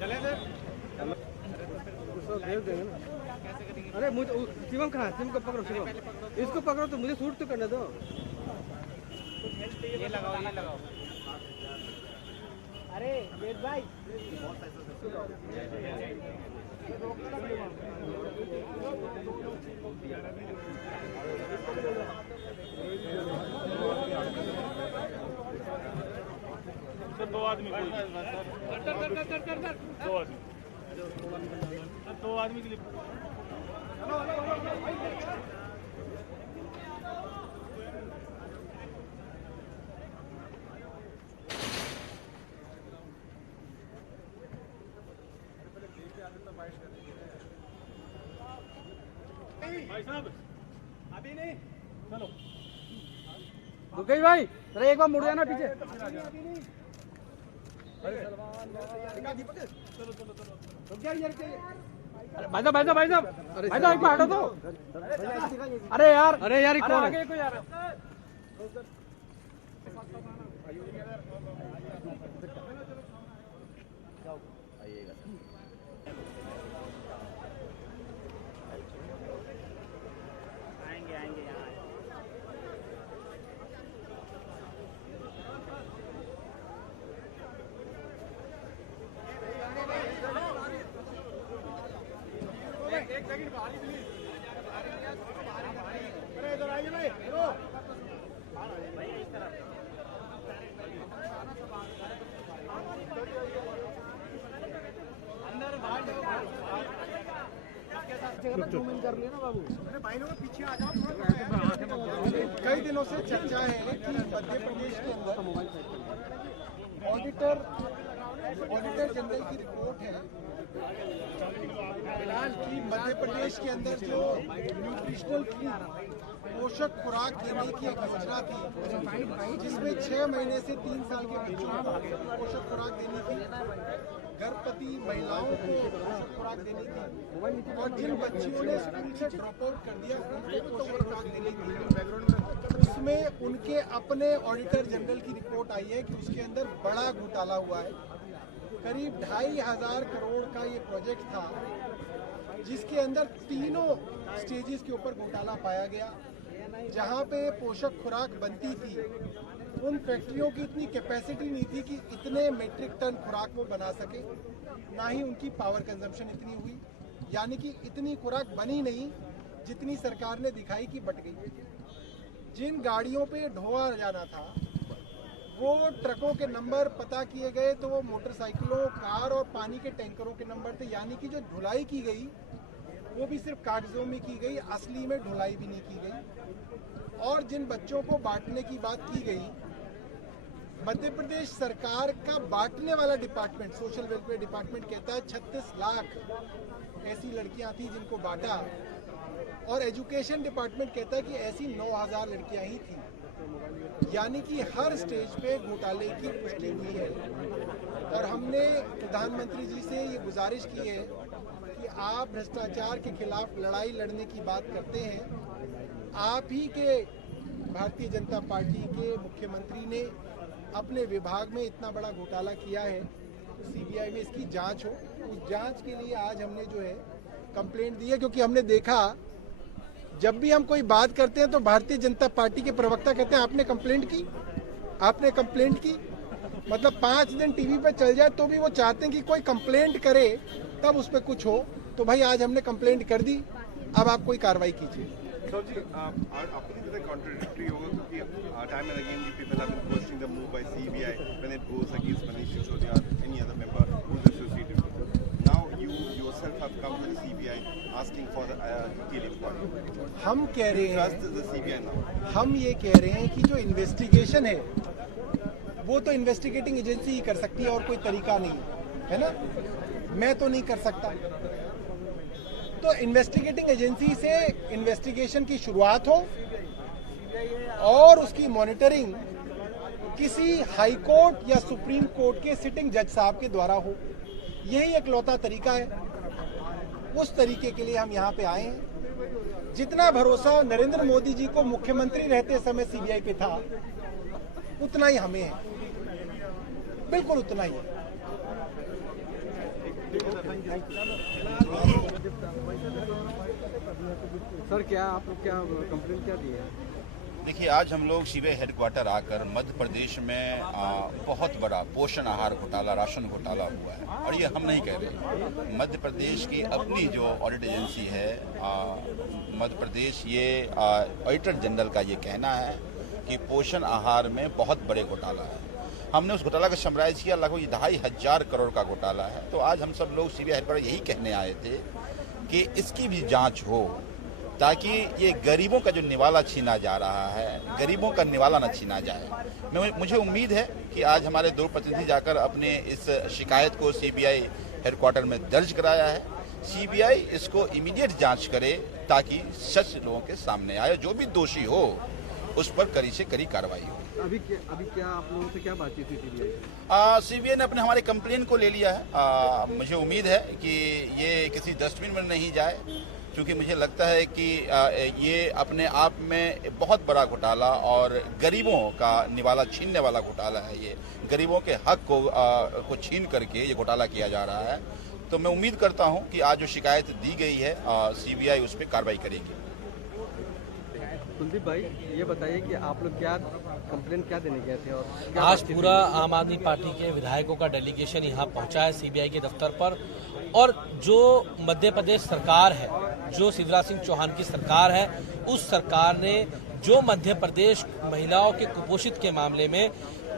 चले सर भेज देंगे ना। अरे मुझे शिवम कहाँ? शिवम को पकड़ो, शिवम इसको पकड़ो तो मुझे शूट तो करने दो। ये लगाओ, ये लगाओ। अरे वेद भाई सर 2 आदमी दो आदमी के लिए भाई साहब अभी नहीं चलो रुके भाई, अरे एक बार मुड़ जाना पीछे। भाई साहब एक बार हटो तो। अरे यार कौन आगे को यार। आएंगे यहाँ एक सेकंड बाहर प्लीज। अरे इधर आइए भाई, हेलो भाई इस तरफ अंदर बाहर जूम इन कर लिया ना बाबू। अरे भाई लोग पीछे आ जाओ। कई दिनों से चर्चा है कि मध्य प्रदेश के अंदर ऑडिटर जनरल की रिपोर्ट है कि मध्य प्रदेश के अंदर जो न्यूट्रिशनल पोषक खुराक देने की एक योजना थी, जिसमें 6 महीने से 3 साल के बच्चों को पोषक खुराक देनी थी, गर्भवती महिलाओं को पोषक खुराक देनी थी, और जिन बच्चियों ने स्कूल से ड्रॉप आउट कर दिया उनको पोषक खुराक देनी थी, उसमें उनके अपने ऑडिटर जनरल की रिपोर्ट आई है कि उसके अंदर बड़ा घोटाला हुआ है। करीब 2,500 करोड़ का ये प्रोजेक्ट था, जिसके अंदर तीनों स्टेजेस के ऊपर घोटाला पाया गया। जहां पे पोषक खुराक बनती थी, उन फैक्ट्रियों की इतनी कैपेसिटी नहीं थी कि इतने मीट्रिक टन खुराक वो बना सके, ना ही उनकी पावर कंजम्पशन इतनी हुई, यानी कि इतनी खुराक बनी नहीं जितनी सरकार ने दिखाई कि बट गई। जिन गाड़ियों पे ढोआ जाना था वो ट्रकों के नंबर पता किए गए तो वो मोटरसाइकिलों, कार और पानी के टैंकरों के नंबर थे, यानी कि जो ढुलाई की गई वो भी सिर्फ कागजों में की गई, असली में ढुलाई भी नहीं की गई। और जिन बच्चों को बांटने की बात की गई, मध्य प्रदेश सरकार का बांटने वाला डिपार्टमेंट सोशल वेलफेयर डिपार्टमेंट कहता है 36 लाख ऐसी लड़कियां थी जिनको बांटा, और एजुकेशन डिपार्टमेंट कहता है कि ऐसी 9,000 लड़कियां ही थी, यानी कि हर स्टेज पे घोटाले की पुष्टि हुई है। और हमने प्रधानमंत्री जी से ये गुजारिश की है कि आप भ्रष्टाचार के खिलाफ लड़ाई लड़ने की बात करते हैं, आप ही के भारतीय जनता पार्टी के मुख्यमंत्री ने अपने विभाग में इतना बड़ा घोटाला किया है, तो सीबीआई में इसकी जांच हो। उस जांच के लिए आज हमने जो है कंप्लेंट दी है, क्योंकि हमने देखा जब भी हम कोई बात करते हैं तो भारतीय जनता पार्टी के प्रवक्ता कहते हैं आपने कंप्लेंट की, आपने कंप्लेंट की, मतलब 5 दिन टीवी पे चल जाए तो भी वो चाहते हैं कि कोई कंप्लेंट करे तब उस पर कुछ हो। तो भाई आज हमने कंप्लेंट कर दी, अब आप कोई कार्रवाई कीजिए। सर जी, आपको नहीं लगता कॉन्ट्रडिक्टरी होगा क्योंकि time and again you people have been questioning the move by CBI when it goes against Manish Sisodia और any other member who is associated with it. Now you yourself have come to the CBI asking for the detail inquiry. हम कह रहे हैं, trust the CBI now. हम ये कह रहे हैं कि जो इन्वेस्टिगेशन है वो तो इन्वेस्टिगेटिंग एजेंसी ही कर सकती है और कोई तरीका नहीं है ना, मैं तो नहीं कर सकता। तो इन्वेस्टिगेटिंग एजेंसी से इन्वेस्टिगेशन की शुरुआत हो और उसकी मॉनिटरिंग किसी हाई कोर्ट या सुप्रीम कोर्ट के सिटिंग जज साहब के द्वारा हो। यही एकलौता तरीका है। उस तरीके के लिए हम यहाँ पे आए हैं। जितना भरोसा नरेंद्र मोदी जी को मुख्यमंत्री रहते समय सीबीआई पे था, उतना ही हमें है, बिल्कुल उतना ही है। सर क्या आप लोग क्या कंप्लेंट क्या दी है? देखिए, आज हम लोग सीबीआई हेडक्वार्टर आकर मध्य प्रदेश में बहुत बड़ा पोषण आहार घोटाला, राशन घोटाला हुआ है। और ये हम नहीं कह रहे, मध्य प्रदेश की अपनी जो ऑडिट एजेंसी है मध्य प्रदेश, ये ऑडिटर जनरल का ये कहना है कि पोषण आहार में बहुत बड़े घोटाला है। हमने उस घोटाला का समराइज किया, लगभग 2,500 करोड़ का घोटाला है। तो आज हम सब लोग सीबीआई हेडक्वार्टर यही कहने आए थे कि इसकी भी जांच हो, ताकि ये गरीबों का जो निवाला छीना जा रहा है, गरीबों का निवाला न छीना जाए। मुझे उम्मीद है कि आज हमारे 2 प्रतिनिधि जाकर अपने इस शिकायत को सीबीआई हेडक्वार्टर में दर्ज कराया है। सीबीआई इसको इमीडिएट जांच करे ताकि सच लोगों के सामने आए, जो भी दोषी हो उस पर कड़ी से कड़ी कार्रवाई हो। अभी क्या आप लोगों से क्या बातचीत हुई सीबीआई? सीबीआई ने अपने हमारे कंप्लेन को ले लिया है। मुझे उम्मीद है कि ये किसी डस्टबिन में नहीं जाए, क्योंकि मुझे लगता है कि ये अपने आप में बहुत बड़ा घोटाला और गरीबों का निवाला छीनने वाला घोटाला है। ये गरीबों के हक को छीन करके ये घोटाला किया जा रहा है। तो मैं उम्मीद करता हूं कि आज जो शिकायत दी गई है सीबीआई उस पर कार्रवाई करेगी। कुलदीप भाई, ये बताइए कि आप लोग क्या कंप्लेंट क्या देने गए थे? और आज पूरा आम आदमी पार्टी के विधायकों का डेलीगेशन यहाँ पहुंचा है सीबीआई के दफ्तर पर। और जो मध्य प्रदेश सरकार है, जो शिवराज सिंह चौहान की सरकार है, उस सरकार ने जो मध्य प्रदेश महिलाओं के कुपोषित के मामले में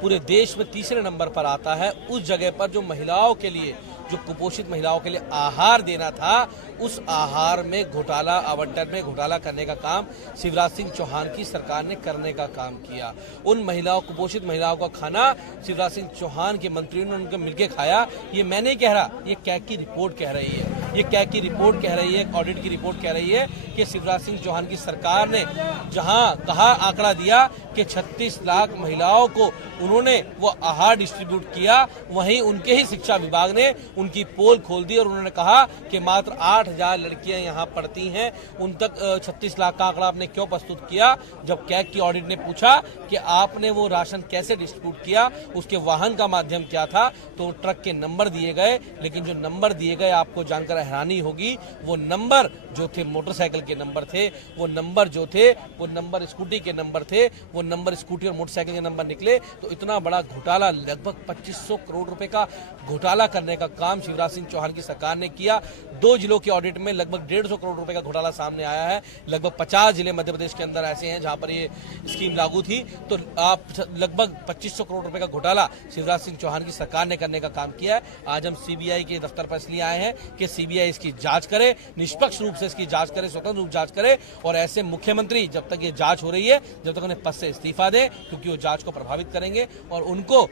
पूरे देश में तीसरे नंबर पर आता है, उस जगह पर जो महिलाओं के लिए, जो कुपोषित महिलाओं के लिए आहार देना था, उस आहार में घोटाला, आवंटन में घोटाला करने का काम शिवराज सिंह चौहान की सरकार ने करने का काम किया। उन महिलाओं, कुपोषित महिलाओं का खाना शिवराज सिंह चौहान के मंत्रियों ने उनके मिलकर खाया। ये मैं नहीं कह रहा, ये कैग की रिपोर्ट कह रही है। ये कैग की रिपोर्ट कह रही है, ऑडिट की रिपोर्ट कह रही है कि शिवराज सिंह चौहान की सरकार ने जहां कहा, आंकड़ा दिया कि 36 लाख महिलाओं को उन्होंने वो आहार डिस्ट्रीब्यूट किया, वहीं उनके ही शिक्षा विभाग ने उनकी पोल खोल दी और उन्होंने कहा कि मात्र 8,000 लड़कियां यहाँ पढ़ती हैं। उन तक 36 लाख का आंकड़ा आपने क्यों प्रस्तुत किया? जब कैग की ऑडिट ने पूछा कि आपने वो राशन कैसे डिस्ट्रीब्यूट किया, उसके वाहन का माध्यम क्या था, तो ट्रक के नंबर दिए गए। लेकिन जो नंबर दिए गए, आपको जानकर हैरानी होगी, वो नंबर जो थे मोटरसाइकिल के नंबर थे, वो नंबर जो थे वो नंबर स्कूटी के नंबर थे, वो नंबर स्कूटी और मोटरसाइकिल के नंबर निकले। तो इतना बड़ा घोटाला, लगभग 2500 करोड़ रुपए का घोटाला करने का काम शिवराज सिंह चौहान की सरकार ने किया। 2 जिलों के ऑडिट में लगभग 150 करोड़ रुपए का घोटाला सामने आया है। लगभग 50 जिले मध्य प्रदेश के अंदर ऐसे हैं जहां पर ये स्कीम लागू थी। तो आप लगभग 2500 करोड़ रुपए का घोटाला शिवराज सिंह चौहान की सरकार ने करने का काम किया है। आज हम सीबीआई के दफ्तर पर इसलिए आए हैं कि सीबीआई इसकी जांच करे, निष्पक्ष रूप से इसकी जांच करे, स्वतंत्र रूप जांच करे। और ऐसे मुख्यमंत्री, जब तक ये जांच हो रही है, जब तक उन्हें पद से इस्तीफा दें, क्योंकि वो जांच को प्रभावित करेंगे और उनको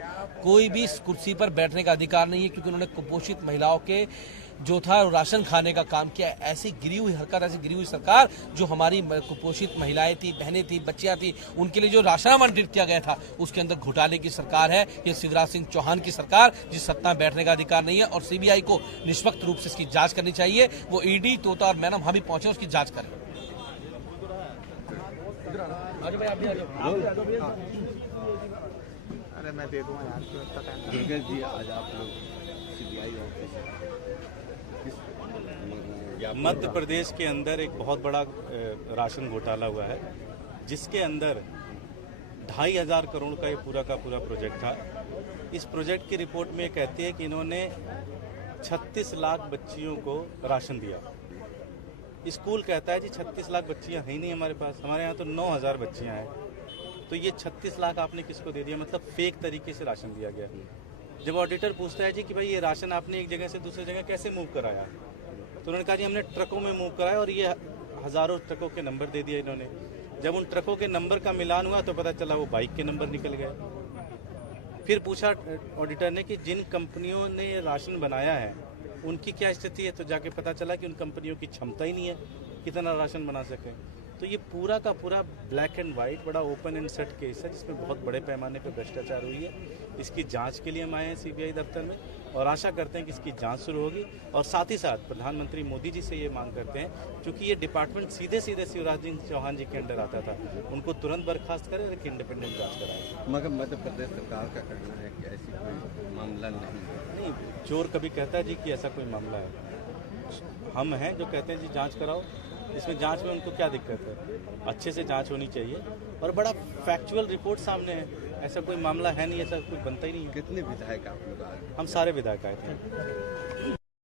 कोई भी कुर्सी पर बैठने का अधिकार नहीं है, क्योंकि उन्होंने कुपोषित महिलाओं के जो था राशन खाने का काम किया। ऐसी गिरी हुई हरकत, ऐसी गिरी हुई सरकार, जो हमारी कुपोषित महिलाएं थी, बहनें थी, बच्चियां थी, उनके लिए जो राशन आवंटित किया गया था, उसके अंदर घोटाले की सरकार है ये शिवराज सिंह चौहान की सरकार, जिस सत्ता में बैठने का अधिकार नहीं है। और सीबीआई को निष्पक्ष रूप से इसकी जांच करनी चाहिए। वो ईडी, तोता और मैडम वहां भी पहुंचे, उसकी जांच करें। अरे मैं दे दूंगा यार, दुर्गेश जी, आज आप लोग सीबीआई ऑफिस, मध्य प्रदेश के अंदर एक बहुत बड़ा राशन घोटाला हुआ है, जिसके अंदर 2,500 करोड़ का ये पूरा का पूरा प्रोजेक्ट था। इस प्रोजेक्ट की रिपोर्ट में कहती है कि इन्होंने 36 लाख बच्चियों को राशन दिया। स्कूल कहता है जी 36 लाख बच्चियां हैं ही नहीं हमारे पास, हमारे यहाँ तो 9,000 बच्चियां हैं। तो ये 36 लाख आपने किसको दे दिया? मतलब फेक तरीके से राशन दिया गया। जब ऑडिटर पूछता है जी कि भाई ये राशन आपने एक जगह से दूसरी जगह कैसे मूव कराया, तो उन्होंने कहा जी हमने ट्रकों में मूव कराया और ये हज़ारों ट्रकों के नंबर दे दिए इन्होंने। जब उन ट्रकों के नंबर का मिलान हुआ तो पता चला वो बाइक के नंबर निकल गए। फिर पूछा ऑडिटर ने कि जिन कंपनियों ने ये राशन बनाया है उनकी क्या स्थिति है, तो जाके पता चला कि उन कंपनियों की क्षमता ही नहीं है कितना राशन बना सकें। तो ये पूरा का पूरा ब्लैक एंड वाइट बड़ा ओपन एंड सेट केस है जिसमें बहुत बड़े पैमाने पर भ्रष्टाचार हुई है। इसकी जांच के लिए हम आए हैं सीबीआई दफ्तर में और आशा करते हैं कि इसकी जांच शुरू होगी। और साथ ही साथ प्रधानमंत्री मोदी जी से ये मांग करते हैं, क्योंकि ये डिपार्टमेंट सीधे सीधे शिवराज सिंह चौहान जी के अंडर आता था, उनको तुरंत बर्खास्त करें और एक इंडिपेंडेंट जाँच कराएं। मगर मध्य प्रदेश सरकार का कहना है कि ऐसी कोई मामला नहीं। चोर कभी कहता है जी कि ऐसा कोई मामला है। हम हैं जो कहते हैं जी जांच कराओ। इसमें जांच में उनको क्या दिक्कत है? अच्छे से जांच होनी चाहिए और बड़ा फैक्चुअल रिपोर्ट सामने है। ऐसा कोई मामला है नहीं, ऐसा कुछ बनता ही नहीं है। कितने विधायक आप लोग आए? हम सारे विधायक आए थे।